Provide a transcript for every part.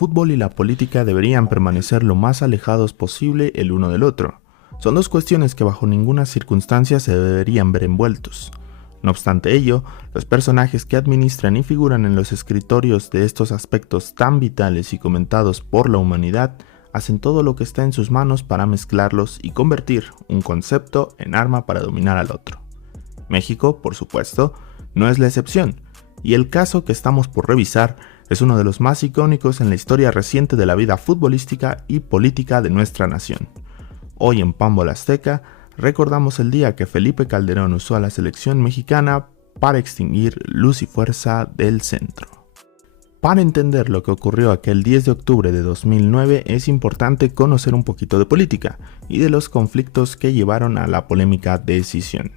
fútbol y la política deberían permanecer lo más alejados posible el uno del otro. Son dos cuestiones que bajo ninguna circunstancia se deberían ver envueltos. No obstante ello, los personajes que administran y figuran en los escritorios de estos aspectos tan vitales y comentados por la humanidad hacen todo lo que está en sus manos para mezclarlos y convertir un concepto en arma para dominar al otro. México, por supuesto, no es la excepción, y el caso que estamos por revisar es uno de los más icónicos en la historia reciente de la vida futbolística y política de nuestra nación. Hoy en Pambola Azteca recordamos el día que Felipe Calderón usó a la selección mexicana para extinguir luz y fuerza del centro. Para entender lo que ocurrió aquel 10 de octubre de 2009 es importante conocer un poquito de política y de los conflictos que llevaron a la polémica decisión.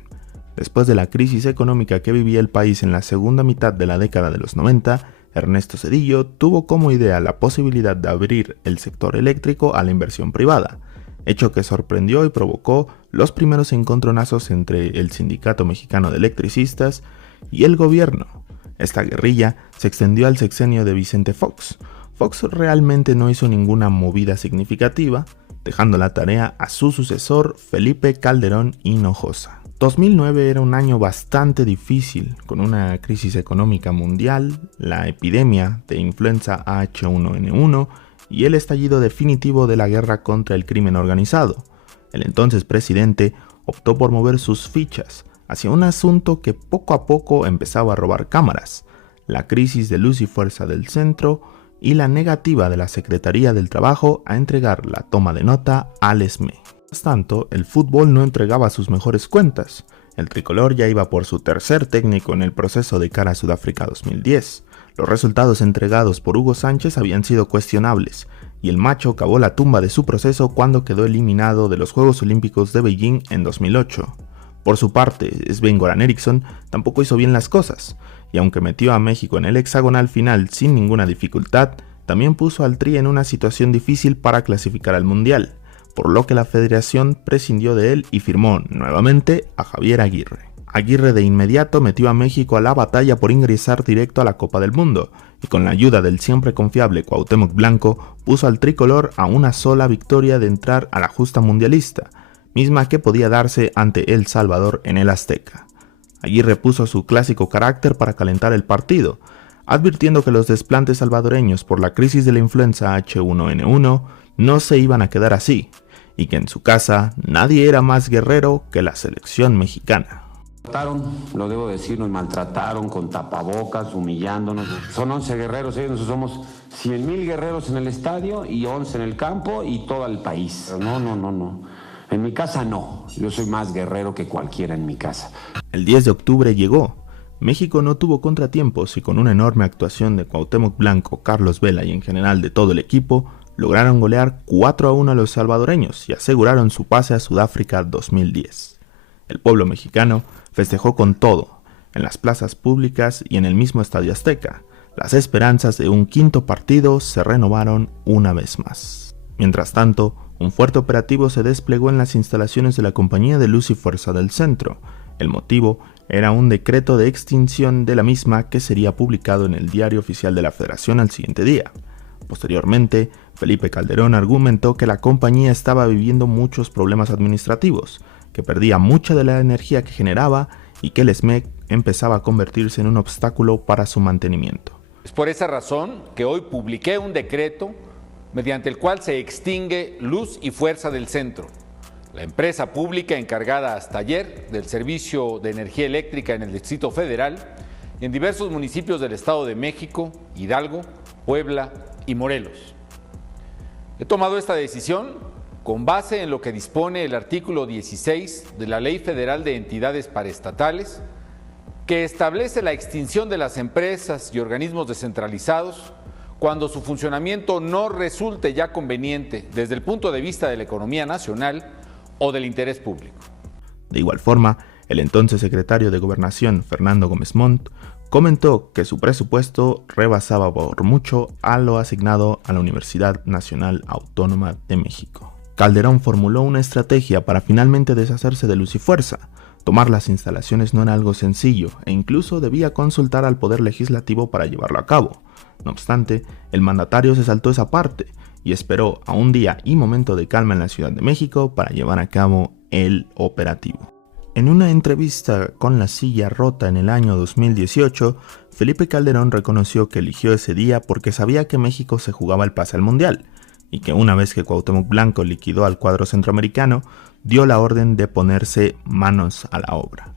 Después de la crisis económica que vivía el país en la segunda mitad de la década de los 90, Ernesto Zedillo tuvo como idea la posibilidad de abrir el sector eléctrico a la inversión privada, hecho que sorprendió y provocó los primeros encontronazos entre el Sindicato Mexicano de Electricistas y el gobierno. Esta guerrilla se extendió al sexenio de Vicente Fox. Fox realmente no hizo ninguna movida significativa, dejando la tarea a su sucesor Felipe Calderón Hinojosa. 2009 era un año bastante difícil, con una crisis económica mundial, la epidemia de influenza H1N1 y el estallido definitivo de la guerra contra el crimen organizado. El entonces presidente optó por mover sus fichas hacia un asunto que poco a poco empezaba a robar cámaras: la crisis de luz y fuerza del centro y la negativa de la Secretaría del Trabajo a entregar la toma de nota al SME. Mientras tanto, el fútbol no entregaba sus mejores cuentas. El tricolor ya iba por su tercer técnico en el proceso de cara a Sudáfrica 2010. Los resultados entregados por Hugo Sánchez habían sido cuestionables, y el macho cavó la tumba de su proceso cuando quedó eliminado de los Juegos Olímpicos de Beijing en 2008. Por su parte, Sven-Goran Eriksson tampoco hizo bien las cosas, y aunque metió a México en el hexagonal final sin ninguna dificultad, también puso al Tri en una situación difícil para clasificar al Mundial, por lo que la federación prescindió de él y firmó nuevamente a Javier Aguirre. Aguirre de inmediato metió a México a la batalla por ingresar directo a la Copa del Mundo, y con la ayuda del siempre confiable Cuauhtémoc Blanco, puso al tricolor a una sola victoria de entrar a la justa mundialista, misma que podía darse ante El Salvador en el Azteca. Aguirre puso su clásico carácter para calentar el partido, advirtiendo que los desplantes salvadoreños por la crisis de la influenza H1N1 no se iban a quedar así, y que en su casa nadie era más guerrero que la selección mexicana. Lo debo decir, nos maltrataron con tapabocas, humillándonos. Son 11 guerreros, nosotros somos 100,000 guerreros en el estadio y 11 en el campo y todo el país. No. En mi casa no, yo soy más guerrero que cualquiera en mi casa. El 10 de octubre llegó. México no tuvo contratiempos y con una enorme actuación de Cuauhtémoc Blanco, Carlos Vela y en general de todo el equipo, lograron golear 4-1 a los salvadoreños y aseguraron su pase a Sudáfrica 2010. El pueblo mexicano festejó con todo, en las plazas públicas y en el mismo Estadio Azteca. Las esperanzas de un quinto partido se renovaron una vez más. Mientras tanto, un fuerte operativo se desplegó en las instalaciones de la Compañía de Luz y Fuerza del Centro. El motivo era un decreto de extinción de la misma que sería publicado en el Diario Oficial de la Federación al siguiente día. Posteriormente, Felipe Calderón argumentó que la compañía estaba viviendo muchos problemas administrativos, que perdía mucha de la energía que generaba y que el SMEC empezaba a convertirse en un obstáculo para su mantenimiento. Es por esa razón que hoy publiqué un decreto mediante el cual se extingue Luz y Fuerza del Centro, la empresa pública encargada hasta ayer del servicio de energía eléctrica en el Distrito Federal y en diversos municipios del Estado de México, Hidalgo, Puebla y Morelos. He tomado esta decisión con base en lo que dispone el artículo 16 de la Ley Federal de Entidades Paraestatales, que establece la extinción de las empresas y organismos descentralizados cuando su funcionamiento no resulte ya conveniente desde el punto de vista de la economía nacional o del interés público. De igual forma, el entonces secretario de Gobernación, Fernando Gómez Montt, comentó que su presupuesto rebasaba por mucho a lo asignado a la Universidad Nacional Autónoma de México. Calderón formuló una estrategia para finalmente deshacerse de Luz y Fuerza. Tomar las instalaciones no era algo sencillo e incluso debía consultar al Poder Legislativo para llevarlo a cabo. No obstante, el mandatario se saltó esa parte y esperó a un día y momento de calma en la Ciudad de México para llevar a cabo el operativo. En una entrevista con La Silla Rota en el año 2018, Felipe Calderón reconoció que eligió ese día porque sabía que México se jugaba el pase al Mundial y que una vez que Cuauhtémoc Blanco liquidó al cuadro centroamericano, dio la orden de ponerse manos a la obra.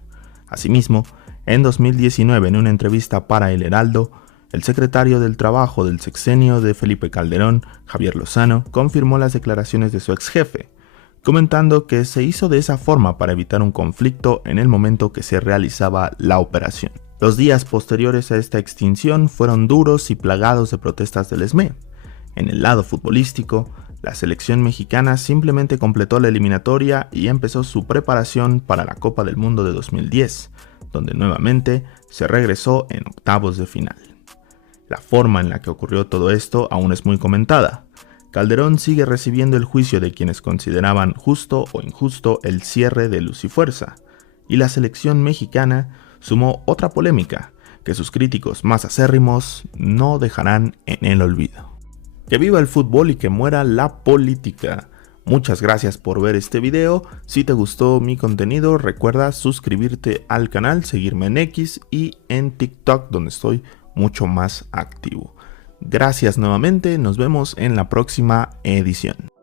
Asimismo, en 2019, en una entrevista para El Heraldo, el secretario del Trabajo del sexenio de Felipe Calderón, Javier Lozano, confirmó las declaraciones de su ex jefe, comentando que se hizo de esa forma para evitar un conflicto en el momento que se realizaba la operación. Los días posteriores a esta extinción fueron duros y plagados de protestas del SME. En el lado futbolístico, la selección mexicana simplemente completó la eliminatoria y empezó su preparación para la Copa del Mundo de 2010, donde nuevamente se regresó en octavos de final. La forma en la que ocurrió todo esto aún es muy comentada. Calderón sigue recibiendo el juicio de quienes consideraban justo o injusto el cierre de Luz y Fuerza, y la selección mexicana sumó otra polémica que sus críticos más acérrimos no dejarán en el olvido. Que viva el fútbol y que muera la política. Muchas gracias por ver este video. Si te gustó mi contenido, recuerda suscribirte al canal, seguirme en X y en TikTok, donde estoy mucho más activo. Gracias nuevamente, nos vemos en la próxima edición.